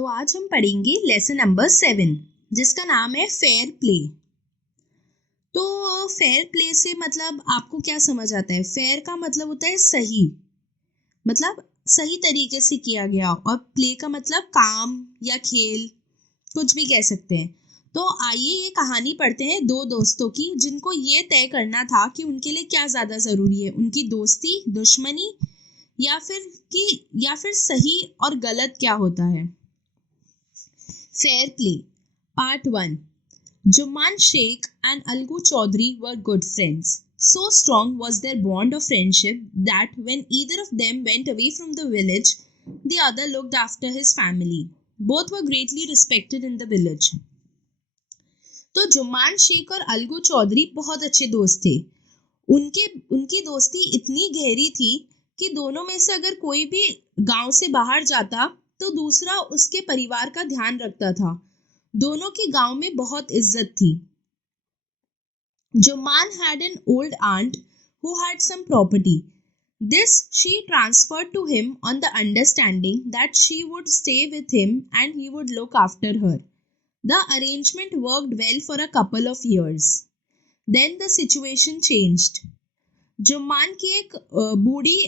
तो आज हम पढ़ेंगे लेसन नंबर 7 जिसका नाम है फेयर प्ले। तो फेयर प्ले से मतलब आपको क्या समझ आता है? फेयर का मतलब होता है सही, मतलब सही तरीके से किया गया, और प्ले का मतलब काम या खेल, कुछ भी कह सकते हैं। तो आइए ये कहानी पढ़ते हैं दो दोस्तों की जिनको ये तय करना था कि उनके लिए क्या ज्यादा जरूरी है, उनकी दोस्ती, दुश्मनी या फिर सही और गलत क्या होता है। Fair play part 1। Juman Sheikh and Algu Chaudhary were good friends. So strong was their bond of friendship that when either of them went away from the village, the other looked after his family. Both were greatly respected in the village. तो जुमान शेख और अलगू चौधरी बहुत अच्छे दोस्त थे। उनकी दोस्ती इतनी गहरी थी कि दोनों में से अगर कोई भी गांव से बाहर जाता तो दूसरा उसके परिवार का ध्यान रखता था। दोनों की गांव में बहुत इज्जत थी। Juman had an old aunt who had some property. This she transferred to him on the understanding that she would stay with him and he would look after her. The arrangement worked well for a couple of years. Then the situation changed. जुम्मान की एक बूढ़ी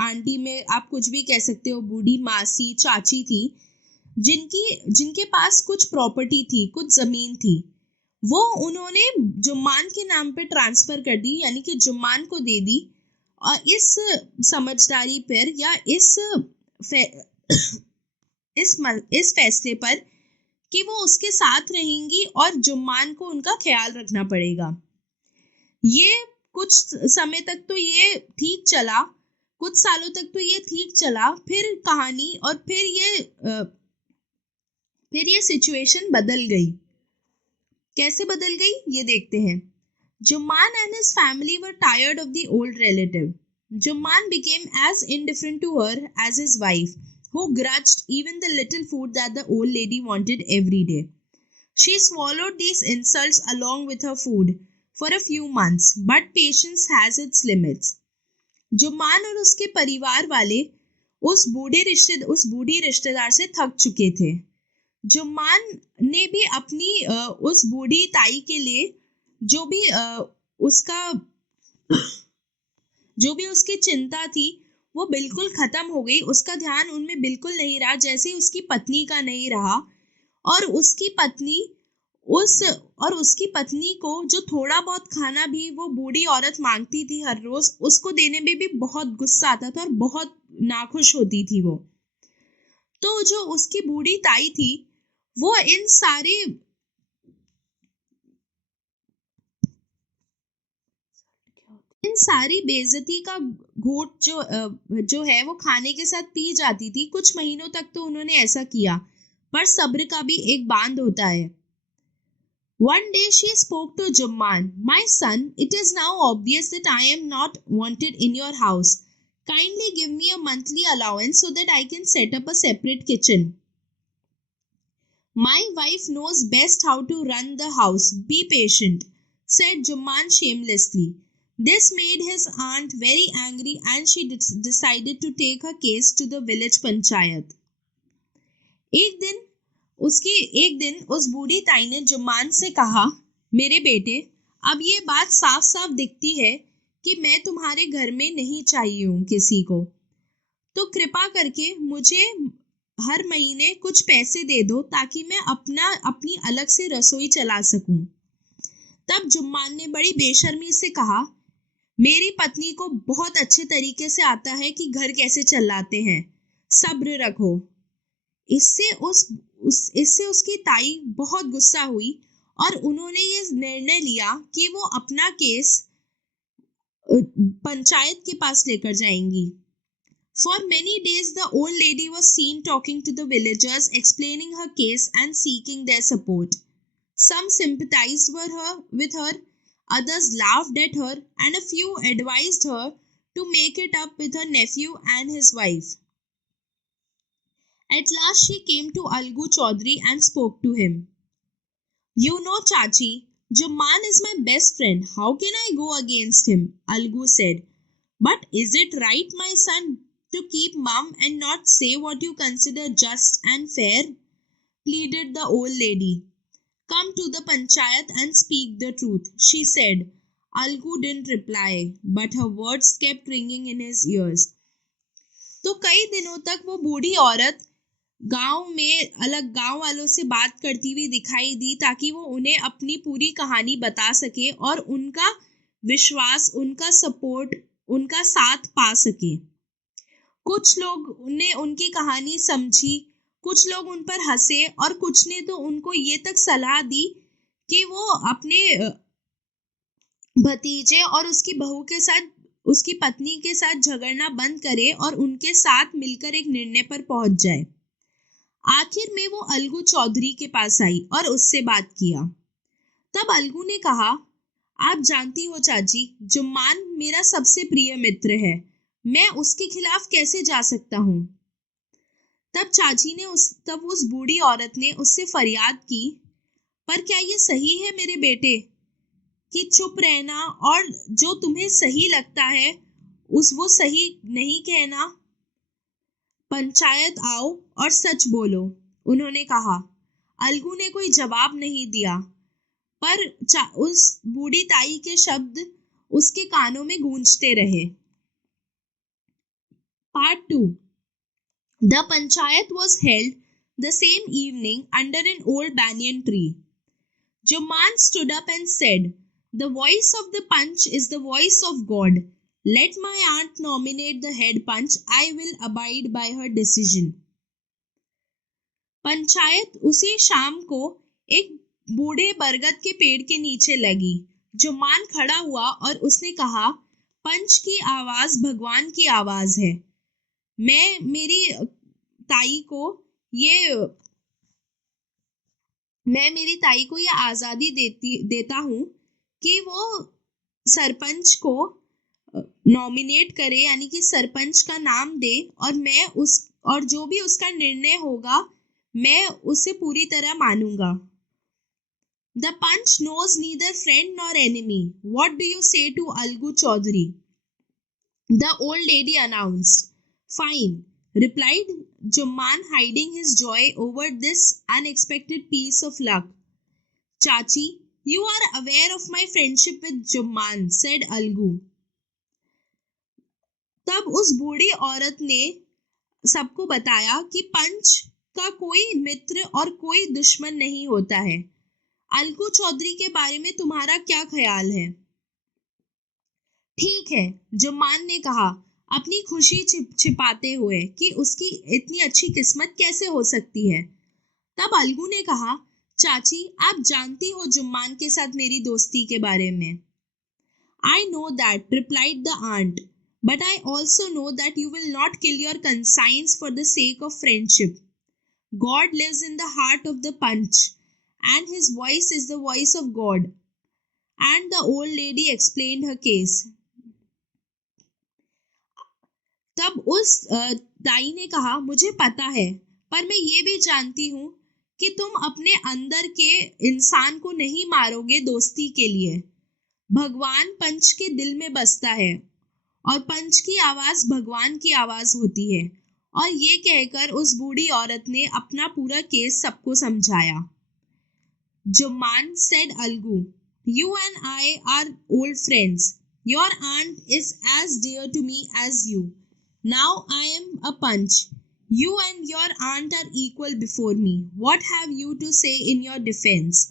aunty में आप कुछ भी कह सकते हो, बूढ़ी मासी, चाची थी, जिनके पास कुछ प्रॉपर्टी थी, कुछ जमीन थी। वो उन्होंने जुम्मान के नाम पे ट्रांसफर कर दी, यानी कि जुम्मान को दे दी। और इस समझदारी पर या इस फैसले पर कि वो उसके साथ रहेंगी और जुम्मान को उनका ख्याल रखना पड़ेगा। ये कुछ समय तक तो ये ठीक चला, कुछ सालों तक तो ये ठीक चला। फिर कहानी और फिर ये सिचुएशन बदल गई। कैसे बदल गई ये देखते हैं। Juman and his family were tired of the old relative. Juman became as indifferent to her as his wife, who grudged even the little food that the old lady wanted every day. She swallowed these insults along with her food for a few months, but patience has its limits. Juman और उसके परिवार वाले उस बूढ़ी रिश्तेदार से थक चुके थे। जुम्मान ने भी अपनी उस बूढ़ी ताई के लिए जो भी उसकी चिंता थी वो बिल्कुल खत्म हो गई। उसका ध्यान उनमें बिल्कुल नहीं रहा, जैसे उसकी पत्नी का नहीं रहा। और उसकी पत्नी को जो थोड़ा बहुत खाना भी वो बूढ़ी औरत मांगती थी हर रोज, उसको देने में भी बहुत गुस्सा आता था और बहुत नाखुश होती थी वो। तो जो उसकी बूढ़ी ताई थी वो इन सारी बेइज्जती का घूंट जो है वो खाने के साथ पी जाती थी। कुछ महीनों तक तो उन्होंने ऐसा किया, पर सब्र का भी एक बांध होता है। One day she spoke to Juman. My son, it is now obvious that I am not wanted in your house. Kindly give me a monthly allowance so that I can set up a separate kitchen. My wife knows best how to run the house. Be patient, said Juman shamelessly. This made his aunt very angry and she decided to take her case to the village panchayat. एक दिन उस बूढ़ी ताई ने जुम्मान से कहा, मेरे बेटे, अब ये बात साफ साफ दिखती है कि मैं तुम्हारे घर में नहीं चाहिए हूँ किसी को, तो कृपा करके मुझे हर महीने कुछ पैसे दे दो ताकि मैं अपनी अलग से रसोई चला सकूं। तब जुम्मान ने बड़ी बेशर्मी से कहा, मेरी पत्नी को बहुत अच्छे तरीके से आता है कि घर कैसे चलाते हैं, सब्र रखो। इससे उसकी ताई बहुत गुस्सा हुई और उन्होंने ये निर्णय लिया कि वो अपना केस पंचायत के पास लेकर जाएंगी। For many days the old lady was seen talking to the villagers, explaining her case and seeking their support. Some sympathized with her, others laughed at her, and a few advised her to make it up with her nephew and his wife. At last she came to Algu Chaudhary and spoke to him. You know, Chachi, Juman is my best friend. How can I go against him? Algu said. But is it right, my son? to keep mum and not say what you consider just and fair? Pleaded the old lady. Come to the panchayat and speak the truth, she said. Algu didn't reply, but her words kept ringing in his ears. तो कई दिनों तक वो बूढ़ी औरत गांव में अलग गांव वालों से बात करती हुई दिखाई दी ताकि वो उन्हें अपनी पूरी कहानी बता सके और उनका विश्वास, उनका सपोर्ट, उनका साथ पा सके। कुछ लोग ने उनकी कहानी समझी, कुछ लोग उन पर हंसे और कुछ ने तो उनको ये तक सलाह दी कि वो अपने भतीजे और उसकी बहू के साथ, उसकी पत्नी के साथ झगड़ना बंद करे और उनके साथ मिलकर एक निर्णय पर पहुंच जाए। आखिर में वो अलगू चौधरी के पास आई और उससे बात किया। तब अलगू ने कहा, आप जानती हो चाची, जुम्मान मेरा सबसे प्रिय मित्र है, मैं उसके खिलाफ कैसे जा सकता हूँ। तब चाची ने उस बूढ़ी औरत ने उससे फरियाद की, पर क्या ये सही है मेरे बेटे कि चुप रहना और जो तुम्हें सही लगता है वो सही नहीं कहना? पंचायत आओ और सच बोलो, उन्होंने कहा। अलगू ने कोई जवाब नहीं दिया, पर उस बूढ़ी ताई के शब्द उसके कानों में गूंजते रहे। Part 2. The panchayat was held the same evening under an old banyan tree. Jumman stood up and said, "The voice of the punch is the voice of God. Let my aunt nominate the head punch. I will abide by her decision." Panchayat उसी शाम को एक बूढ़े बरगद के पेड़ के नीचे लगी। जुम्मान खड़ा हुआ और उसने कहा, पंच की आवाज भगवान की आवाज है। मैं मेरी ताई को ये आजादी देता हूँ कि वो सरपंच को नॉमिनेट करे, यानी कि सरपंच का नाम दे, और जो भी उसका निर्णय होगा मैं उसे पूरी तरह मानूंगा। The punch knows neither friend nor enemy. What do you say to Algu Chaudhary? The old lady announced. Fine, replied Jumman, hiding his joy over this unexpected piece of luck. Chachi, you are aware of my friendship with Jumman, said Algu. तब उस बूढ़ी औरत ने सबको बताया कि पंच का कोई मित्र और कोई दुश्मन नहीं होता है। अलगू चौधरी के बारे में तुम्हारा क्या ख्याल है? ठीक है, जुम्मान ने कहा, अपनी खुशी छिपाते हुए कि उसकी इतनी अच्छी किस्मत कैसे हो सकती है। तब अलगू ने कहा, चाची, आप जानती हो जुम्मान के साथ मेरी दोस्ती के बारे में। I know that, replied the aunt, but I also know that you will not kill your conscience for the sake of friendship. God lives in the heart of the punch, and his voice is the voice of God. And the old lady explained her case. तब उस दाई ने कहा, मुझे पता है, पर मैं ये भी जानती हूँ कि तुम अपने अंदर के इंसान को नहीं मारोगे दोस्ती के लिए। भगवान पंच के दिल में बसता है और पंच की आवाज भगवान की आवाज होती है। और ये कहकर उस बूढ़ी औरत ने अपना पूरा केस सबको समझाया। जुम्मान said Algu, you and I are old friends. Your aunt is as dear to me as you. Now I am a punch. You and your aunt are equal before me. What have you to say in your defense?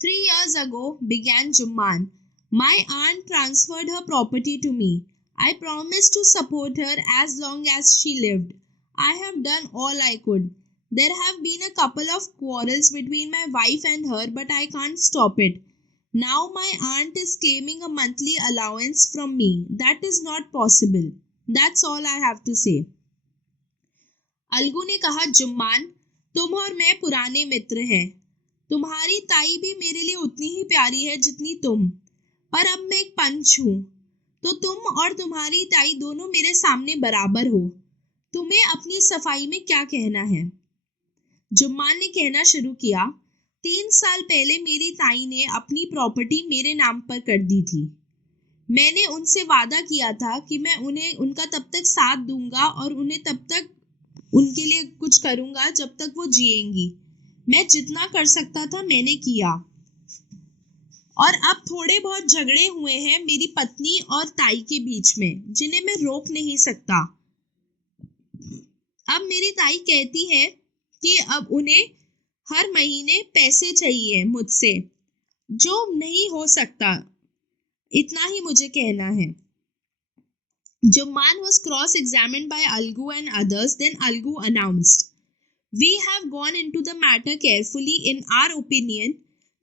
3 years ago, began Jumman, my aunt transferred her property to me. I promised to support her as long as she lived. I have done all I could. There have been a couple of quarrels between my wife and her, but I can't stop it. Now my aunt is claiming a monthly allowance from me. That is not possible. That's all I have to say. Algu ने कहा, जुम्मान, तुम और मैं पुराने मित्र हैं। तुम्हारी ताई भी मेरे लिए उतनी ही प्यारी है जितनी तुम, पर अब मैं एक पंच हूँ, तो तुम और तुम्हारी ताई दोनों मेरे सामने बराबर हो। तुम्हें अपनी सफाई में क्या कहना है? जुम्मान ने कहना शुरू किया, 3 साल पहले मेरी ताई ने अपनी प्रॉपर्टी मेरे नाम पर कर दी थी। मैंने उनसे वादा किया था कि मैं उन्हें उनका तब तक साथ दूंगा और उन्हें तब तक उनके लिए कुछ करूंगा जब तक वो जिएंगी। मैं जितना कर सकता था मैंने किया। और अब थोड़े बहुत झगड़े हुए हैं मेरी पत्नी और ताई के बीच में, जिन्हें मैं रोक नहीं सकता। अब मेरी ताई कहती है कि अब उन्हें हर महीने पैसे चाहिए मुझसे, जो नहीं हो सकता। इतना ही मुझे कहना है। Jumman was cross-examined by Algu and others. Then Algu announced, "We have gone into the matter carefully. In our opinion,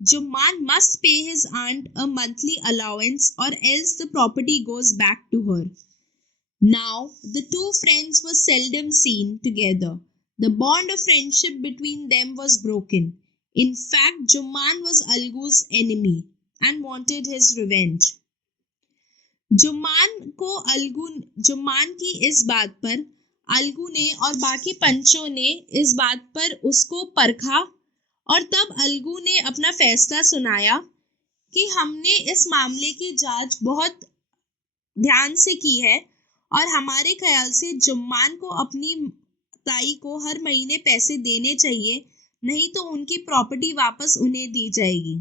Jumman must pay his aunt a monthly allowance or else the property goes back to her." Now, the two friends were seldom seen together. The bond of friendship between them was broken. In fact, Jumman was Algu's enemy and wanted his revenge. जुम्मान की इस बात पर अलगू ने और बाकी पंचों ने इस बात पर उसको परखा और तब अलगू ने अपना फैसला सुनाया कि हमने इस मामले की जांच बहुत ध्यान से की है और हमारे ख्याल से जुम्मान को अपनी ताई को हर महीने पैसे देने चाहिए, नहीं तो उनकी प्रॉपर्टी वापस उन्हें दी जाएगी।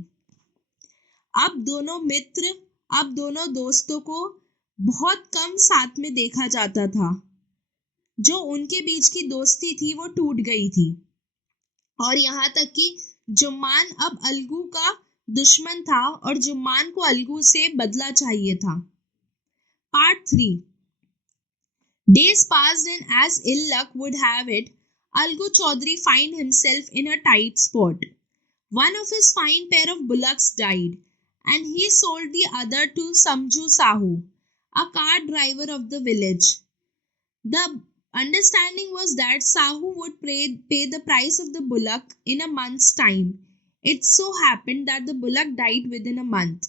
अब दोनों दोस्तों को बहुत कम साथ में देखा जाता था। जो उनके बीच की दोस्ती थी वो टूट गई थी और यहाँ तक कि जुम्मान अब अलगू का दुश्मन था और जुम्मान को अलगू से बदला चाहिए था। Part 3. Days passed and as ill luck would have it, Algu Chaudhary found himself in a tight spot. One of his fine pair of bullocks died and he sold the other to Samju Sahu, a cart driver of the village. The understanding was that Sahu would pay the price of the bullock in a month's time. It so happened that the bullock died within a month.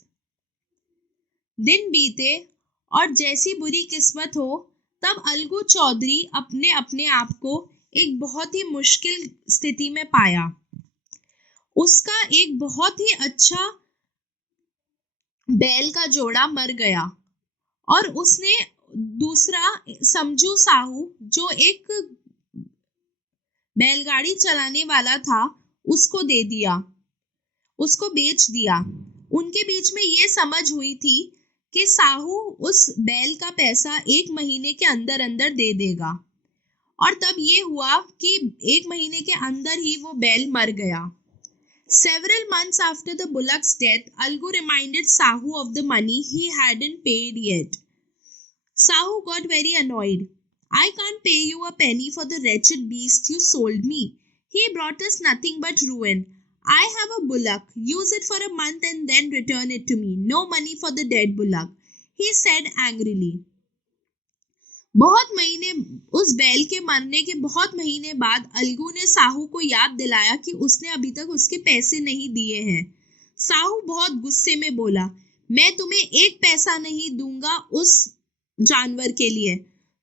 दिन बीते और जैसी बुरी किस्मत हो तब अलगू चौधरी अपने आप को एक बहुत ही मुश्किल स्थिति में पाया। उसका एक बहुत ही अच्छा बैल का जोड़ा मर गया और उसने दूसरा समझू साहू जो एक बैलगाड़ी चलाने वाला था उसको दे दिया, उसको बेच दिया। उनके बीच में ये समझ हुई थी कि साहू उस बैल का पैसा 1 महीने के अंदर अंदर दे देगा और तब ये हुआ कि 1 महीने के अंदर ही वो बैल मर गया। Several months after the bullock's death, Algu reminded Sahu of the money he hadn't paid yet. Sahu got very annoyed. "I can't pay you a penny for the wretched beast you sold me. He brought us nothing but ruin. I have a bullock. Use it for a month and then return it to me. No money for the dead bullock," he said angrily. उस बैल के मरने के बहुत महीने बाद अलगू ने साहू को याद दिलाया कि उसने अभी तक उसके पैसे नहीं दिए हैं। साहू बहुत गुस्से में बोला, "मैं तुम्हें 1 पैसा नहीं दूंगा उस जानवर के लिए।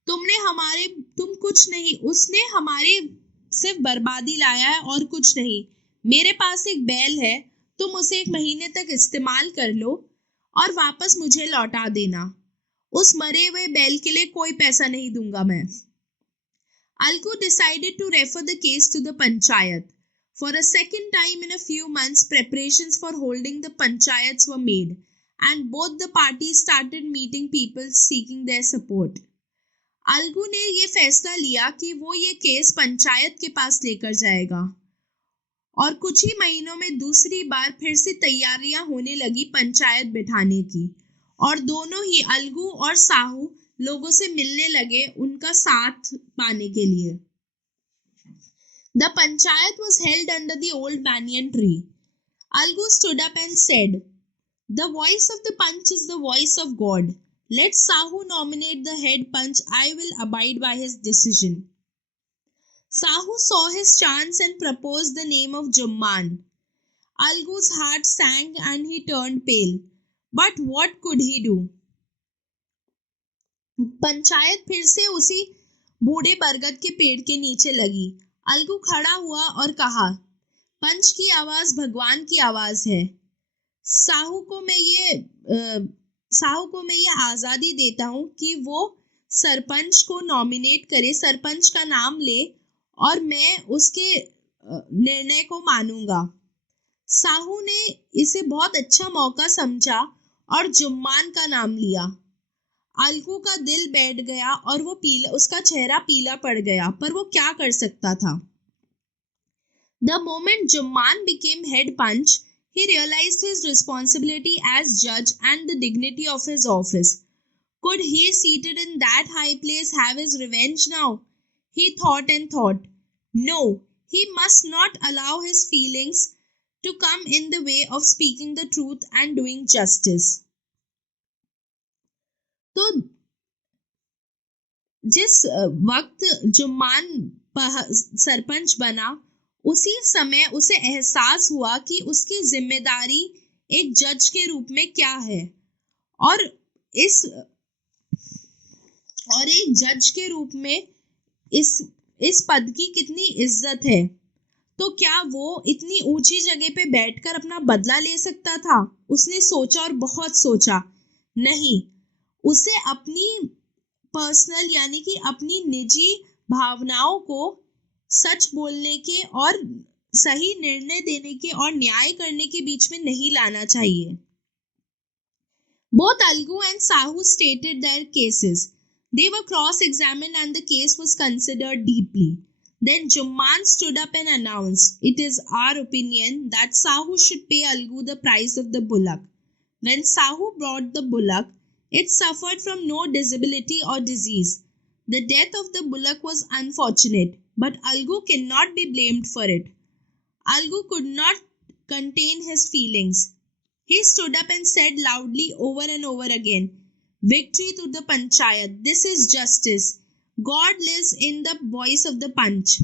तुम कुछ नहीं, उसने हमारे सिर्फ बर्बादी लाया है और कुछ नहीं। मेरे पास एक बैल है, तुम उसे 1 महीने तक इस्तेमाल कर लो और वापस मुझे लौटा देना। उस मरे हुए बैल के लिए कोई पैसा नहीं दूंगा मैं." Algu decided to refer the case to the panchayat. For a second time in a few months, preparations for holding the panchayats were made, and both the parties started meeting people seeking their support. Algu ने ये फैसला लिया कि वो ये case panchayat के पास लेकर जाएगा और कुछ ही महीनों में दूसरी बार फिर से तैयारियां होने लगी पंचायत बिठाने की और दोनों ही अलगू और साहू लोगों से मिलने लगे उनका साथ पाने के लिए। The panchayat was held under the old banyan tree. Algu stood up and said, "The voice of the punch is the voice of God. Let Sahu nominate the head punch. I will abide by his decision." Sahu saw his chance and proposed the name of Jumman. Algu's heart sank and he turned pale. But what could he do? Panchayat फिर से उसी बूढ़े बरगद के पेड़ के नीचे लगी। अलगू खड़ा हुआ और कहा, "पंच की आवाज भगवान की आवाज है। साहू को मैं ये साहू को मैं ये आज़ादी देता हूँ कि वो सरपंच को नॉमिनेट करे, सरपंच का नाम ले और मैं उसके निर्णय को मानूंगा। साहू ने इसे बहुत अच्छा मौका समझा और जुम्मान का नाम लिया। अलगू का दिल बैठ गया और उसका चेहरा पीला पड़ गया, पर वो क्या कर सकता था। The moment Jumman became head punch, he realized his responsibility as judge and the dignity of his office. Could he, seated in that high place, have his revenge now? He thought and thought. No, he must not allow his feelings to come in the way of speaking the truth and doing justice. तो जिस वक्त जुम्मान सरपंच बना, उसी समय उसे एहसास हुआ कि उसकी जिम्मेदारी एक जज के रूप में क्या है और एक जज के रूप में इस पद की कितनी इज्जत है। तो क्या वो इतनी ऊंची जगह पे बैठकर अपना बदला ले सकता था? उसने सोचा और बहुत सोचा। नहीं, उसे अपनी पर्सनल यानी कि अपनी निजी भावनाओं को सच बोलने के और सही निर्णय देने के और न्याय करने के बीच में नहीं लाना चाहिए। Both Algu and Sahu stated their cases. They were cross-examined and the case was considered deeply. Then Jumman stood up and announced, "It is our opinion that Sahu should pay Algu the price of the bullock." When Sahu brought the bullock, it suffered from no disability or disease. The death of the bullock was unfortunate, but Algu cannot be blamed for it. Algu could not contain his feelings. He stood up and said loudly over and over again, "Victory to the Panchayat. This is justice. God lives in the voice of the Panch."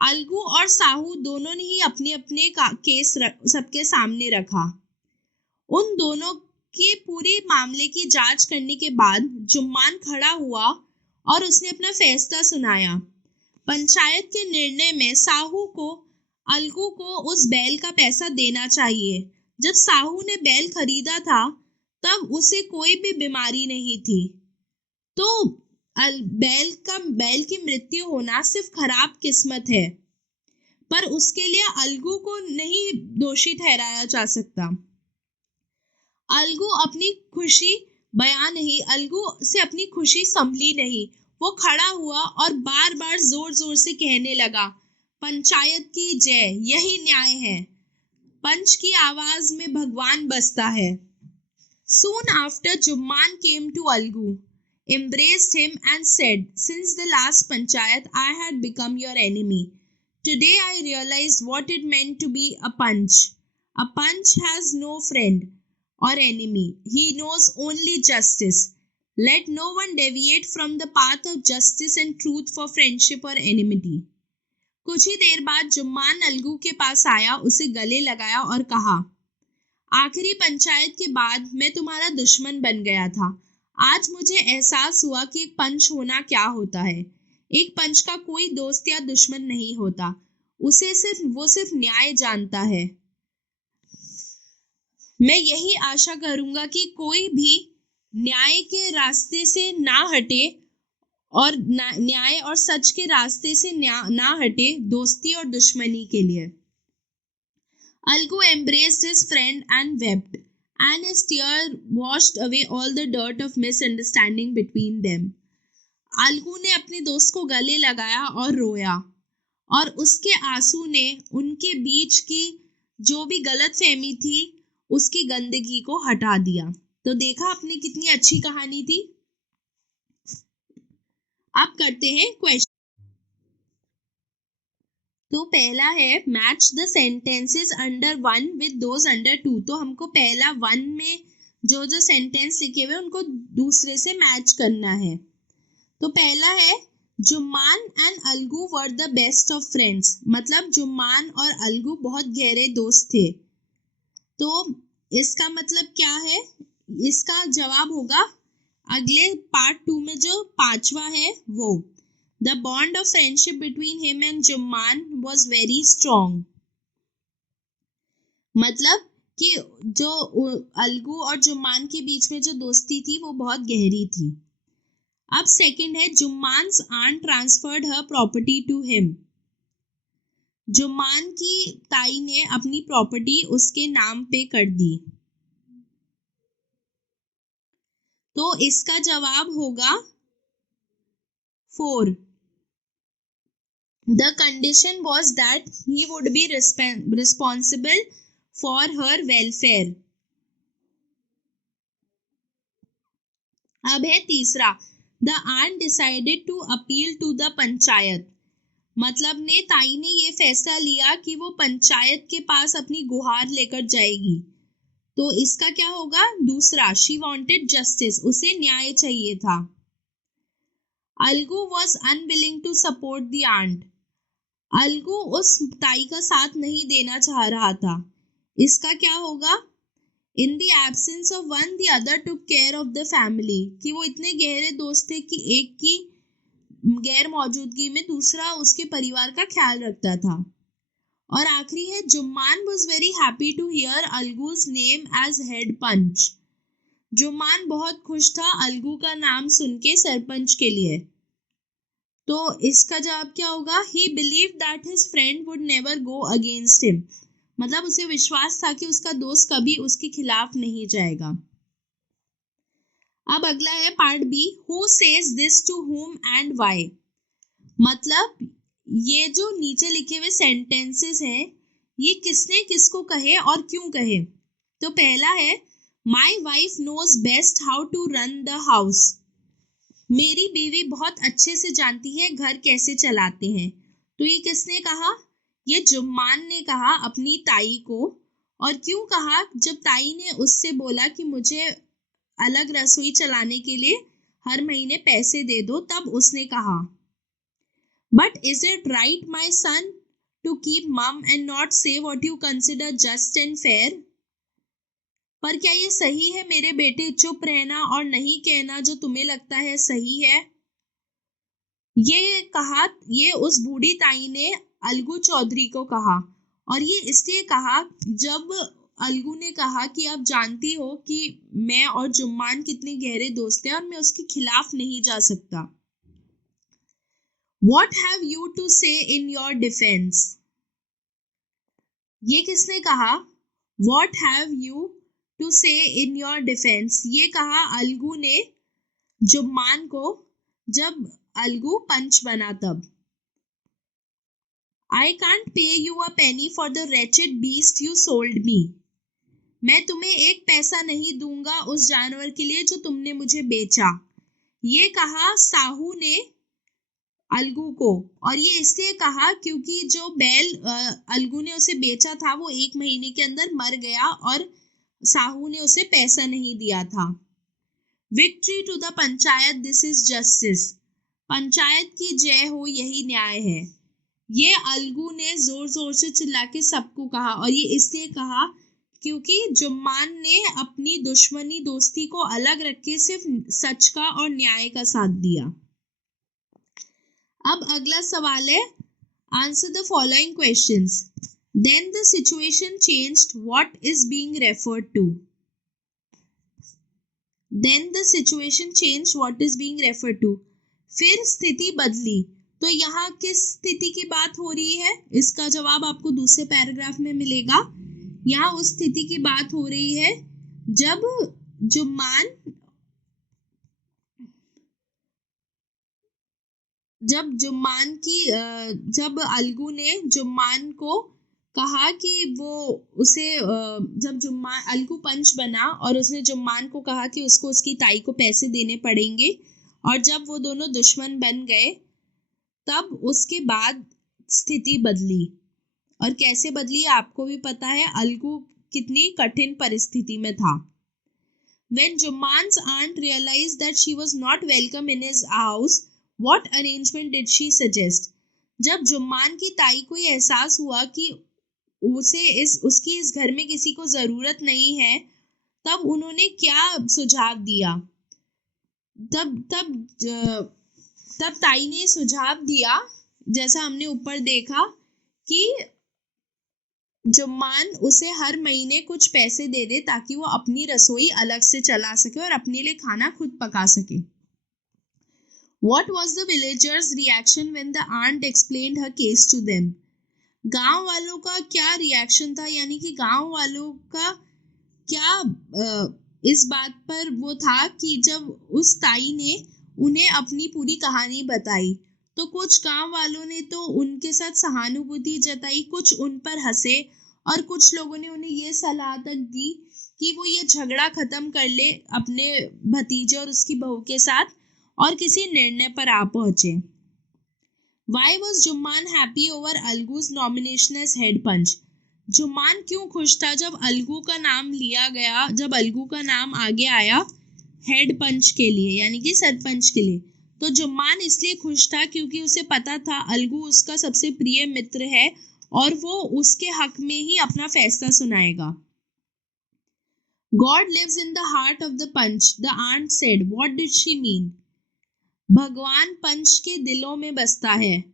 Algu और साहू दोनों ने ही अपने अपने case सबके सामने रखा। उन दोनों के पूरे मामले की जांच करने के बाद जुम्मान खड़ा हुआ और उसने अपना फैसला सुनाया। पंचायत के निर्णय में साहू को अलगू को उस बैल का पैसा देना चाहिए। जब साहू ने बैल खरीदा था तब उसे कोई भी बीमारी नहीं थी, तो बैल की मृत्यु होना सिर्फ खराब किस्मत है, पर उसके लिए अलगू को नहीं दोषी ठहराया जा सकता। अलगू अपनी खुशी अलगू से अपनी खुशी संभली नहीं। वो खड़ा हुआ और बार बार जोर जोर से कहने लगा, "पंचायत की जय, यही न्याय है। पंच की आवाज में भगवान बसता है." Soon after, Jumman came to Algu, embraced him and said, "Since the last panchayat, I had become your enemy. Today I realized what it meant to be a panch. A panch has no friend or enemy. He knows only justice. Let no one deviate from the path of justice and truth for friendship or enmity." कुछ ही देर बाद जुम्मान अलगू के पास आया, उसे गले लगाया और कहा, "आखिरी पंचायत के बाद मैं तुम्हारा दुश्मन बन गया था। आज मुझे एहसास हुआ कि एक पंच होना क्या होता है। एक पंच का कोई दोस्त या दुश्मन नहीं होता, वो सिर्फ न्याय जानता है। मैं यही आशा करूंगा कि कोई भी न्याय के रास्ते से ना हटे और न्याय और सच के रास्ते से ना हटे दोस्ती और दुश्मनी के लिए." Algu embraced his friend and wept, and his tears washed away all the dirt of misunderstanding between them. Algu ने अपने दोस्त को गले लगाया और रोया, और उसके आंसू ने उनके बीच की जो भी गलतफहमी थी उसकी गंदगी को हटा दिया। तो देखा आपने कितनी अच्छी कहानी थी। अब करते हैं क्वेश्चन। तो पहला है match the sentences under 1 with those under 2। तो हमको पहला 1 में जो सेंटेंस लिखे हुए उनको दूसरे से मैच करना है। तो पहला है Jumman and Algu were the best of friends, मतलब जुम्मान और अलगू बहुत गहरे दोस्त थे। तो इसका मतलब क्या है? इसका जवाब होगा अगले पार्ट 2 में जो 5वां है वो। The bond of friendship between him and Jumman was very strong. मतलब कि जो अलगू और जुम्मान के बीच में जो दोस्ती थी वो बहुत गहरी थी। अब सेकंड है, Jumman's aunt transferred her property to him. Jumman की ताई ने अपनी प्रॉपर्टी उसके नाम पे कर दी। तो इसका जवाब होगा 4. The condition was that he would be responsible for her welfare. अब है तीसरा, The aunt decided to appeal to the panchayat. मतलब ने ताई ने ये फैसला लिया कि वो पंचायत के पास अपनी गुहार लेकर जाएगी। तो इसका क्या होगा? दूसरा, शी वॉन्टेड जस्टिस, उसे न्याय चाहिए था। Algu was unwilling to support the aunt. Algu उस ताई का साथ नहीं देना चाह रहा था। इसका क्या होगा? In the absence of one the other took care of the family, कि वो इतने गहरे दोस्त थे कि एक की गैर मौजूदगी में दूसरा उसके परिवार का ख्याल रखता था। और आखिरी है, Jumman was very happy to hear Algu's name as head panch. Jumman बहुत खुश था अलगू का नाम सुन के सरपंच के लिए। तो इसका जवाब क्या होगा? ही believe that his friend would never go against him. मतलब उसे विश्वास था कि उसका दोस्त कभी उसके खिलाफ नहीं जाएगा। अब अगला है part B, who says this to whom and why. मतलब ये जो नीचे लिखे हुए सेंटेंसेस हैं, ये किसने किसको कहे और क्यों कहे। तो पहला है, my wife knows best how to run the house. मेरी बीवी बहुत अच्छे से जानती है घर कैसे चलाते हैं। तो ये किसने कहा? ये जुम्मान ने कहा अपनी ताई को। और क्यों कहा? जब ताई ने उससे बोला कि मुझे अलग रसोई चलाने के लिए हर महीने पैसे दे दो, तब उसने कहा। But is it right my son to keep mum and not say what you consider just and fair. पर क्या ये सही है मेरे बेटे चुप रहना और नहीं कहना जो तुम्हें लगता है सही है? ये कहा, ये उस बूढ़ी ताई ने अलगू चौधरी को कहा। और ये इसलिए कहा जब अलगू ने कहा कि आप जानती हो कि मैं और जुम्मान कितने गहरे दोस्त हैं और मैं उसके खिलाफ नहीं जा सकता। What have you to say in your defense? ये किसने कहा? What have you to say in your defense? ये कहा अलगू ने जुम्मान को जब अलगू पंच बना तब। I can't pay you a penny for the wretched beast you sold me. मैं तुम्हें एक पैसा नहीं दूंगा उस जानवर के लिए जो तुमने मुझे बेचा। ये कहा साहू ने अलगू को। और ये इसलिए कहा क्योंकि जो बैल अलगू ने उसे बेचा था वो 1 महीने के अंदर मर गया और साहू ने उसे पैसा नहीं दिया था। Victory to the panchayat, this is justice. Panchayat की जय हो, यही न्याय है। ये अलगू ने जोर जोर से चिल्ला के सबको कहा। और ये इसलिए कहा क्योंकि जुम्मान ने अपनी दुश्मनी दोस्ती को अलग रख के सिर्फ सच का और न्याय का साथ दिया। अब अगला सवाल है, answer the following questions. Then the situation changed, what is being referred to. Then the situation changed, what is being referred to. फिर स्थिति बदली। तो यहाँ किस स्थिति की बात हो रही है? इसका जवाब आपको दूसरे पैराग्राफ में मिलेगा। यहाँ उस स्थिति की बात हो रही है जब जुम्मान जब अलगू ने जुम्मान को कहा कि वो उसे जब अलगू पंच बना और उसने जुम्मान को कहा कि उसको उसकी ताई को पैसे देने पड़ेंगे। और जब वो दोनों दुश्मन बन गए तब उसके बाद स्थिति बदली। और कैसे बदली आपको भी पता है, अलगू कितनी कठिन परिस्थिति में था। When Jumman's aunt realized that she was not welcome in his house, what arrangement did she suggest? जब जुम्मान की ताई को ये एहसास हुआ कि उसकी इस घर में किसी को जरूरत नहीं है, तब उन्होंने क्या सुझाव दिया? तब ताई ने सुझाव दिया, जैसा हमने ऊपर देखा, कि जुम्मान उसे हर महीने कुछ पैसे दे दे ताकि वो अपनी रसोई अलग से चला सके और अपने लिए खाना खुद पका सके। What was the villagers' reaction when the aunt explained her case to them? गांव वालों का क्या रिएक्शन था, यानी कि गांव वालों का क्या इस बात पर वो था कि जब उस ताई ने उन्हें अपनी पूरी कहानी बताई तो कुछ गांव वालों ने तो उनके साथ सहानुभूति जताई, कुछ उन पर हंसे और कुछ लोगों ने उन्हें ये सलाह तक दी कि वो ये झगड़ा खत्म कर ले अपने भतीजे और उसकी बहू के साथ और किसी निर्णय पर आ पहुंचे। Why was जुम्मान happy over अलगू's nomination as head punch? जुम्मान क्यों खुश था जब अलगू का नाम लिया गया, जब अलगू का नाम आगे आया हेड पंच के लिए यानी कि सरपंच के लिए? तो जुम्मान इसलिए खुश था क्योंकि उसे पता था अलगू उसका सबसे प्रिय मित्र है और वो उसके हक में ही अपना फैसला सुनाएगा। God lives in the heart of the punch, the aunt said. What did she mean? भगवान पंच के दिलों में बसता है,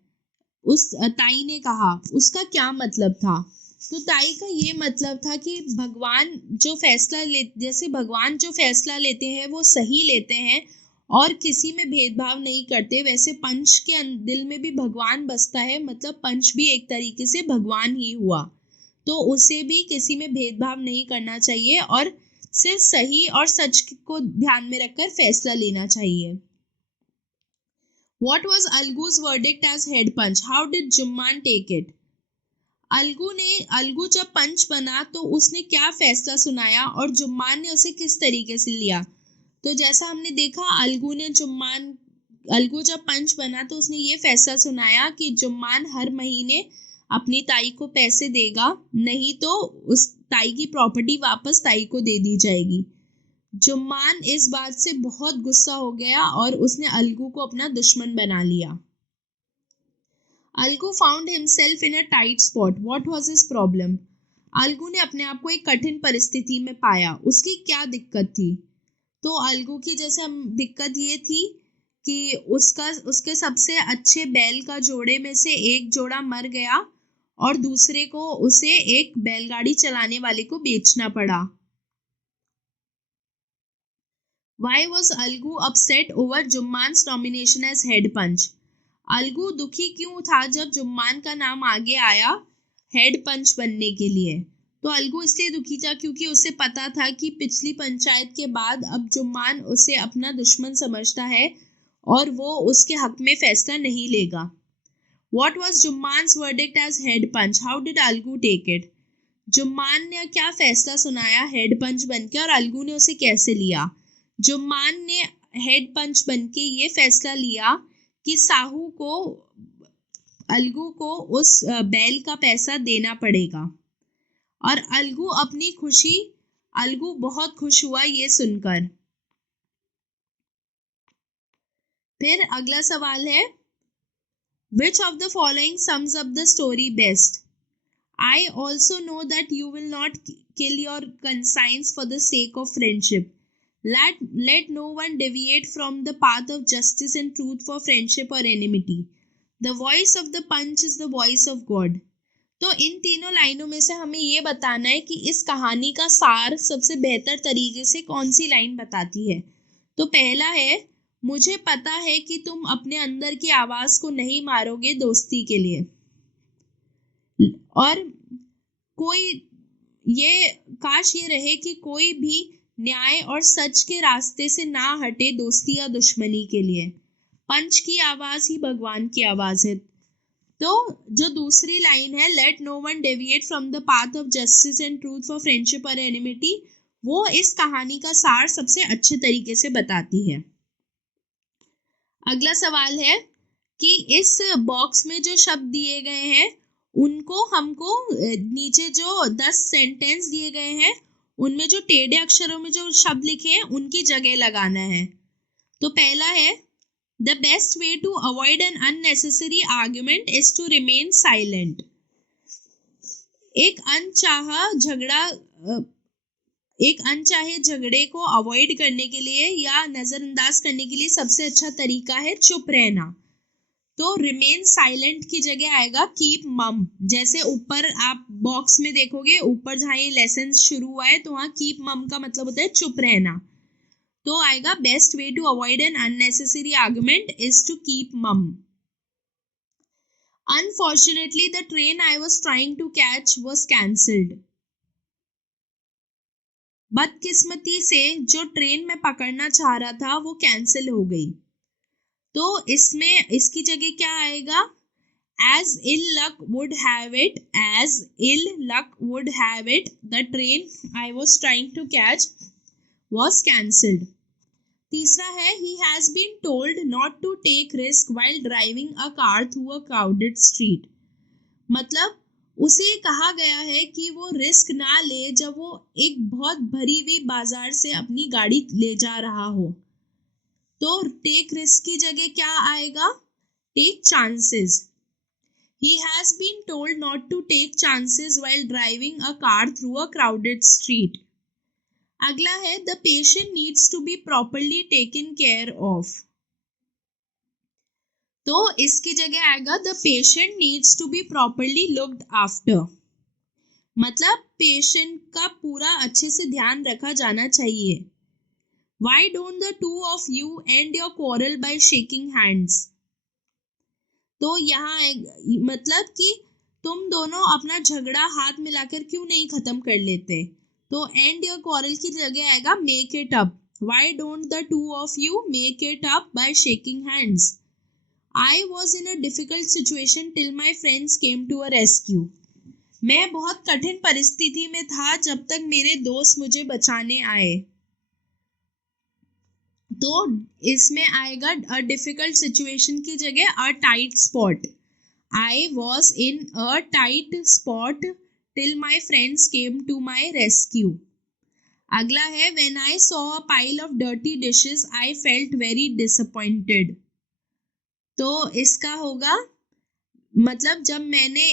उस ताई ने कहा। उसका क्या मतलब था? तो ताई का ये मतलब था कि भगवान जो फैसला लेते हैं वो सही लेते हैं और किसी में भेदभाव नहीं करते, वैसे पंच के दिल में भी भगवान बसता है, मतलब पंच भी एक तरीके से भगवान ही हुआ, तो उसे भी किसी में भेदभाव नहीं करना चाहिए और सिर्फ सही और सच को ध्यान में रखकर फैसला लेना चाहिए। What was Algu's verdict as head punch? How did जुम्मान take it? Algu जब पंच बना तो उसने क्या फैसला सुनाया और जुम्मान ने उसे किस तरीके से लिया? तो जैसा हमने देखा अलगू जब पंच बना तो उसने ये फैसला सुनाया कि जुम्मान हर महीने अपनी ताई को पैसे देगा, नहीं तो उस ताई की प्रॉपर्टी वापस ताई को दे दी जाएगी। जुम्मान इस बात से बहुत गुस्सा हो गया और उसने अलगू को अपना दुश्मन बना लिया। Algu found himself in a tight spot. What was his problem? Algu ने अपने आप को एक कठिन परिस्थिति में पाया। उसकी क्या दिक्कत थी? तो अलगू की जैसे हम दिक्कत ये थी कि उसके सबसे अच्छे बैल का जोड़े में से एक जोड़ा मर गया और दूसरे को उसे एक बैलगाड़ी चलाने वाले को बेचना पड़ा। Why was Algu upset over जुम्मान्स nomination as head punch? Algu दुखी क्यों था जब जुम्मान का नाम आगे आया हेड पंच बनने के लिए? तो अलगू इसलिए दुखी था क्योंकि उसे पता था कि पिछली पंचायत के बाद अब जुम्मान उसे अपना दुश्मन समझता है और वो उसके हक में फैसला नहीं लेगा। What was जुम्मान्स verdict as head punch? How did Algu take it? जुम्मान ने क्या फैसला सुनाया हेड पंच बनके और अलगू ने उसे कैसे लिया? जुम्मान ने हेड पंच बनके ये फैसला लिया कि साहू को अलगू को उस बैल का पैसा देना पड़ेगा और अलगू बहुत खुश हुआ ये सुनकर। फिर अगला सवाल है, Which of the following sums up the story best? I also know that you will not kill your conscience for the sake of friendship. Let no one deviate from the path of justice and truth for friendship or enmity. The voice of the punch is the voice of God. तो इन तीनों लाइनों में से हमें ये बताना है कि इस कहानी का सार सबसे बेहतर तरीके से कौन सी लाइन बताती है। तो पहला है, मुझे पता है कि तुम अपने अंदर की आवाज को नहीं मारोगे दोस्ती के लिए, और काश ये रहे कि कोई भी न्याय और सच के रास्ते से ना हटे दोस्ती या दुश्मनी के लिए। पंच की आवाज ही भगवान की आवाज है। तो जो दूसरी लाइन है, let no one deviate from the path of justice and truth for friendship और एनिमिटी, वो इस कहानी का सार सबसे अच्छे तरीके से बताती है। अगला सवाल है कि इस बॉक्स में जो शब्द दिए गए हैं उनको हमको नीचे जो 10 सेंटेंस दिए गए हैं उनमें जो टेढ़े अक्षरों में जो शब्द लिखे हैं उनकी जगह लगाना है। तो पहला है, the best way to avoid an unnecessary argument is to remain silent. एक अनचाहे झगड़े को अवॉइड करने के लिए या नजरअंदाज करने के लिए सबसे अच्छा तरीका है चुप रहना। तो रिमेन साइलेंट की जगह आएगा कीप मम। जैसे ऊपर आप बॉक्स में देखोगे, ऊपर जहाँ ये लेसन शुरू हुआ है तो वहाँ कीप मम का मतलब होता है चुप रहना। तो आएगा best way to avoid an unnecessary argument is to keep mum. Unfortunately, the train I was trying to catch was cancelled. बदकिस्मती से जो ट्रेन मैं पकड़ना चाह रहा था वो कैंसिल हो गई। तो इसमें इसकी जगह क्या आएगा? As ill luck would have it, as ill luck would have it, the train I was trying to catch was cancelled. तीसरा है he has been told not to take risk while driving a car through a crowded street. मतलब उसे कहा गया है कि वो risk ना ले जब वो एक बहुत भरी हुई बाजार से अपनी गाड़ी ले जा रहा हो। तो टेक रिस्क की जगह क्या आएगा? Take chances. He has been told not to take chances while driving a car through a crowded street. अगला है the patient needs to be properly taken care of. तो इसकी जगह आएगा the patient needs to be properly looked after. मतलब patient का पूरा अच्छे से ध्यान रखा जाना चाहिए। Why don't the two of you end your quarrel by shaking hands? तो यहाँ मतलब कि तुम दोनों अपना झगड़ा हाथ मिलाकर क्यों नहीं खत्म कर लेते। तो एंड योर क्वारल की जगह आएगा make it up. Why don't the two of you make it up by shaking hands? I was in a difficult situation till my friends came to a rescue. मैं बहुत कठिन परिस्थिति में था जब तक मेरे दोस्त मुझे बचाने आए। तो इसमें आएगा a difficult situation की जगह a tight spot. I was in a tight spot till my friends came to my rescue. अगला है when I saw a pile of dirty dishes, I felt very disappointed. तो इसका होगा मतलब जब मैंने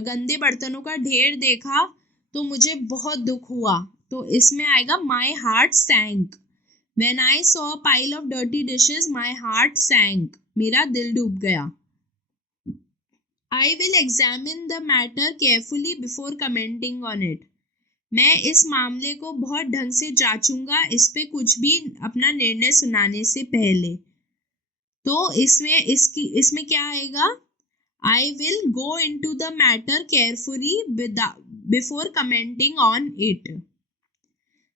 गंदे बर्तनों का ढेर देखा तो मुझे बहुत दुख हुआ। तो इसमें आएगा my heart sank. When I saw a pile of dirty dishes, my heart sank. मेरा दिल डूब गया। I will examine the matter carefully before commenting on it. मैं इस मामले को बहुत ढंग से जांचूंगा इस पे कुछ भी अपना निर्णय सुनाने से पहले। तो इसमें क्या आएगा? I will go into the matter carefully before commenting on it.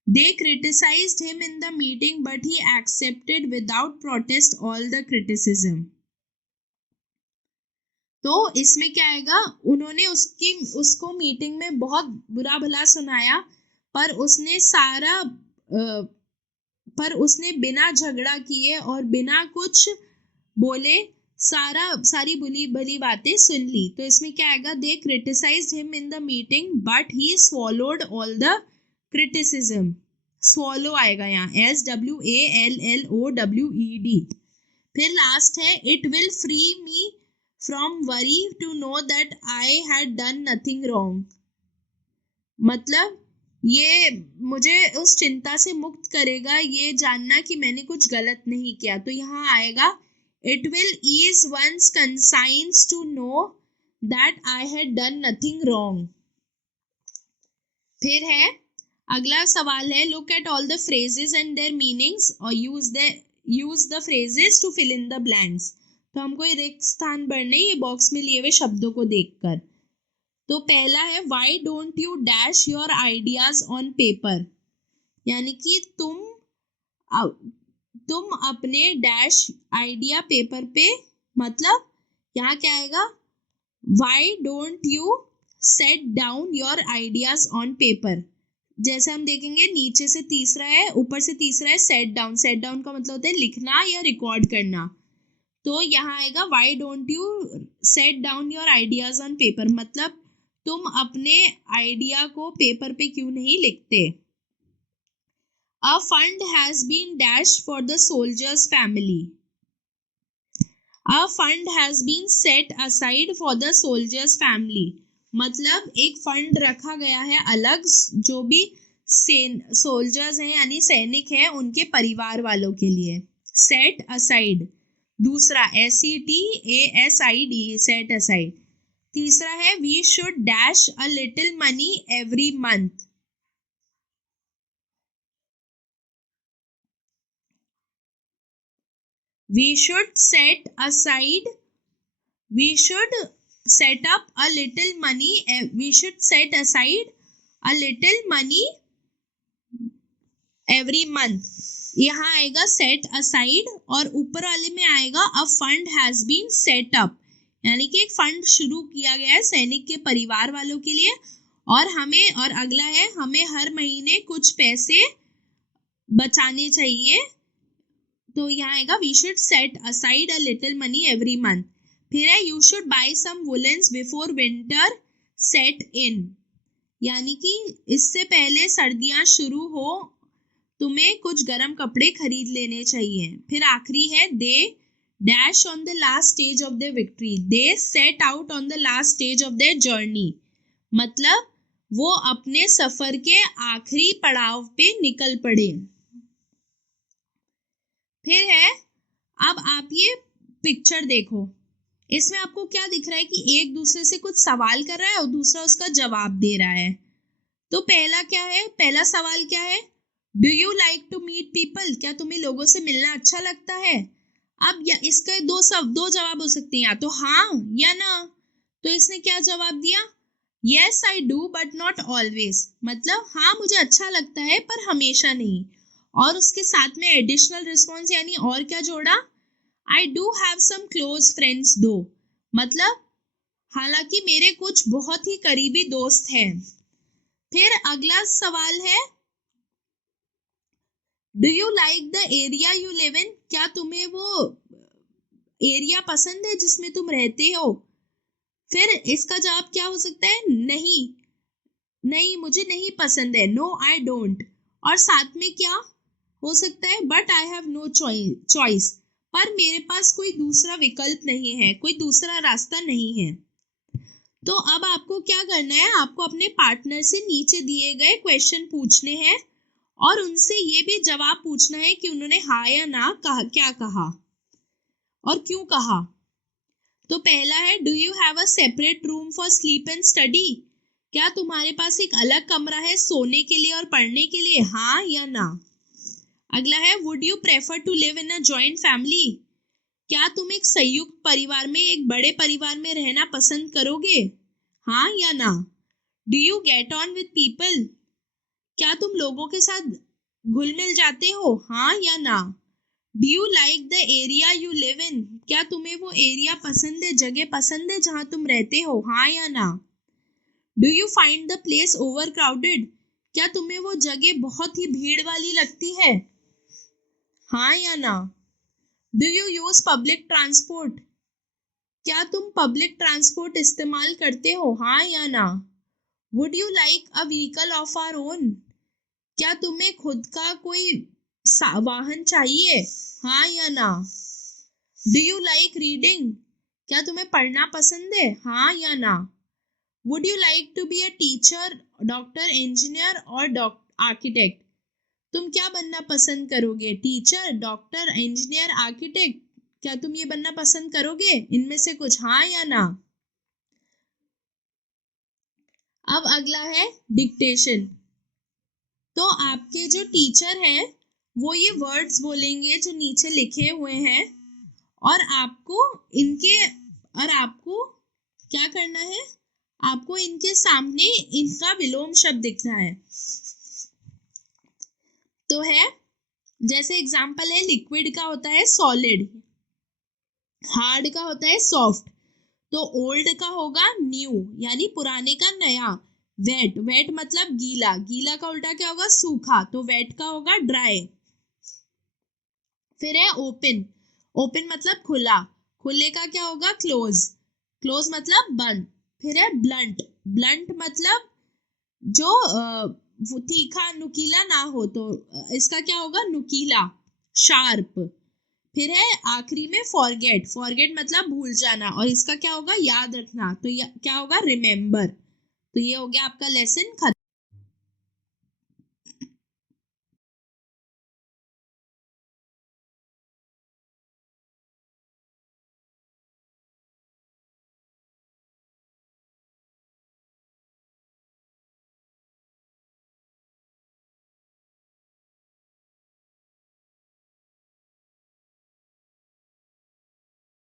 They criticized him in the meeting, but he accepted without protest all the criticism. तो इसमें क्या आएगा? उन्होंने उसको मीटिंग में बहुत बुरा भला सुनाया, पर उसने बिना झगड़ा किए और बिना कुछ बोले सारी बुरी भली बातें सुन ली। तो इसमें क्या आएगा? They criticised him in the meeting but he swallowed all the criticism. Swallow आएगा यहाँ SWALLOWED। फिर लास्ट है it will free me from worry to know that I had done nothing wrong. मतलब ये मुझे उस चिंता से मुक्त करेगा ये जानना कि मैंने कुछ गलत नहीं किया। तो यहाँ आएगा It will ease one's conscience to know that I had done nothing wrong. फिर है अगला सवाल है look at all the phrases and their meanings or use the phrases to fill in the blanks. तो हमको ये रिक्त स्थान भरने ये बॉक्स में लिए हुए शब्दों को देखकर। तो पहला है why don't you dash your ideas on paper? यानी कि तुम अपने डैश आइडिया पेपर पे, मतलब यहाँ क्या आएगा? Why don't you set down your ideas on paper? जैसे हम देखेंगे नीचे से तीसरा है, ऊपर से तीसरा है सेट डाउन। सेट डाउन का मतलब होता है लिखना या रिकॉर्ड करना। तो यहाँ आएगा why don't you set down your ideas on paper? मतलब तुम अपने आइडिया को पेपर पे क्यों नहीं लिखते। A fund has been dashed for the soldier's family. A fund has been set aside for the soldier's family. मतलब एक फंड रखा गया है अलग जो भी सोल्जर्स हैं यानी सैनिक हैं उनके परिवार वालों के लिए। Set aside दूसरा SETASID, सेट असाइड। तीसरा है we should dash a little money every month. We should set aside, we should set up a little money, we should set aside a little money every month। यहाँ आएगा set aside और ऊपर वाले में आएगा a fund has been set up, यानी कि एक फंड शुरू किया गया है सैनिक के परिवार वालों के लिए। और हमें, और अगला है हमें हर महीने कुछ पैसे बचाने चाहिए, तो यहाँ आएगा we should set aside a little money every month. फिर है you should buy some woollens before winter set in, यानी कि इससे पहले सर्दियां शुरू हो तुम्हें कुछ गर्म कपड़े खरीद लेने चाहिए। फिर आखिरी है they dash on the last stage of the victory, they set out on the last stage of their journey, मतलब वो अपने सफर के आखिरी पड़ाव पे निकल पड़े। फिर है, अब आप ये पिक्चर देखो, इसमें आपको क्या दिख रहा है कि एक दूसरे से कुछ सवाल कर रहा है और दूसरा उसका जवाब दे रहा है। तो पहला क्या है, पहला सवाल क्या है, do you like to meet people, क्या तुम्हें लोगों से मिलना अच्छा लगता है। अब या इसके दो जवाब हो सकते हैं, या तो हाँ या ना। तो इसने क्या जवाब दिया, yes I do but not always, मतलब हाँ मुझे अच्छा लगता है पर हमेशा नहीं। और उसके साथ में एडिशनल रिस्पॉन्स यानी और क्या जोड़ा, I do have some close friends though, मतलब हालांकि मेरे कुछ बहुत ही करीबी दोस्त हैं। फिर अगला सवाल है do you like the area you live in, क्या तुम्हें वो एरिया पसंद है जिसमें तुम रहते हो। फिर इसका जवाब क्या हो सकता है, नहीं, नहीं मुझे नहीं पसंद है, नो आई डोंट। और साथ में क्या हो सकता है, but I have no choice, पर मेरे पास कोई दूसरा विकल्प नहीं है, कोई दूसरा रास्ता नहीं है। तो अब आपको क्या करना है, आपको अपने पार्टनर से नीचे दिए गए क्वेश्चन पूछने हैं और उनसे ये भी जवाब पूछना है कि उन्होंने हाँ या ना कहा, क्या कहा और क्यों कहा। तो पहला है do you have a separate room for sleep and study, क्या तुम्हारे पास एक अलग कमरा है सोने के लिए और पढ़ने के लिए, हाँ या ना। अगला है would you prefer to live in a joint family, क्या तुम एक संयुक्त परिवार में, एक बड़े परिवार में रहना पसंद करोगे, हाँ या ना। Do you get on with people, क्या तुम लोगों के साथ घुल मिल जाते हो, हाँ या ना। Do you like the area you live in, क्या तुम्हें वो एरिया पसंद है, जगह पसंद है जहां तुम रहते हो, हाँ या ना। Do you find the place over crowded, क्या तुम्हें वो जगह बहुत ही भीड़ वाली लगती है, हाँ या ना। Do you use public transport, क्या तुम पब्लिक ट्रांसपोर्ट इस्तेमाल करते हो, हाँ या ना। Would you like a vehicle of our own, क्या तुम्हें खुद का कोई वाहन चाहिए, हाँ या ना। डू यू लाइक रीडिंग, क्या तुम्हें पढ़ना पसंद है, हाँ या ना। Would you like to be a teacher, doctor, engineer और आर्किटेक्ट, तुम क्या बनना पसंद करोगे, टीचर, डॉक्टर, इंजीनियर, आर्किटेक्ट, क्या तुम ये बनना पसंद करोगे, इनमें से कुछ, हाँ या ना। अब अगला है डिक्टेशन। तो आपके जो टीचर हैं वो ये वर्ड्स बोलेंगे जो नीचे लिखे हुए हैं और आपको क्या करना है, आपको इनके सामने इनका विलोम शब्द लिखना है। तो है, जैसे एग्जाम्पल है, लिक्विड का होता है सॉलिड, हार्ड का होता है सॉफ्ट, तो ओल्ड का होगा न्यू यानी पुराने का नया। वेट, वेट मतलब गीला, गीला का उल्टा क्या होगा, सूखा, तो वेट का होगा ड्राई। फिर है ओपन, ओपन मतलब खुला, खुले का क्या होगा, क्लोज, क्लोज मतलब बंद। फिर है ब्लंट, ब्लंट मतलब जो तीखा नुकीला ना हो, तो इसका क्या होगा, नुकीला, शार्प। फिर है आखिरी में फॉरगेट, फॉरगेट मतलब भूल जाना और इसका क्या होगा, याद रखना, तो क्या होगा, रिमेम्बर। तो ये हो गया आपका लेसन खत्म।